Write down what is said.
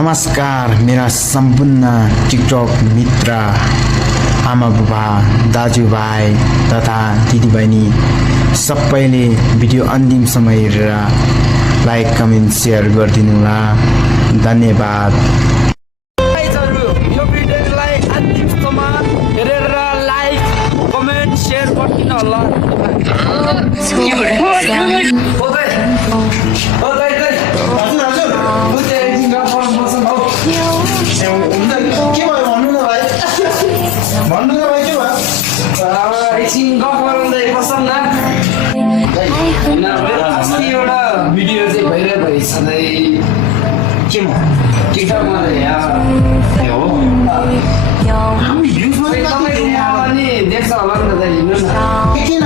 नमस्कार मेरा सम्पूर्ण टिकटक मित्र आमा बुबा दाजुभाइ तथा दिदीबहिनी सबैले भिडियो अन्तिमसम्म हेरेर लाइक कमेन्ट सेयर गरिदिनु होला धन्यवाद। यो भिडियोलाई अन्तिमसम्म हेरेर लाइक कमेन्ट सेयर गरिदिनु होला। एकछिन गफ गराउँदै बसौँ न। अस्ति एउटा भिडियो चाहिँ भाइरल भइसक्यो केमा टिकटकमा हो। देख्छ होला नि त हिँड्नु न।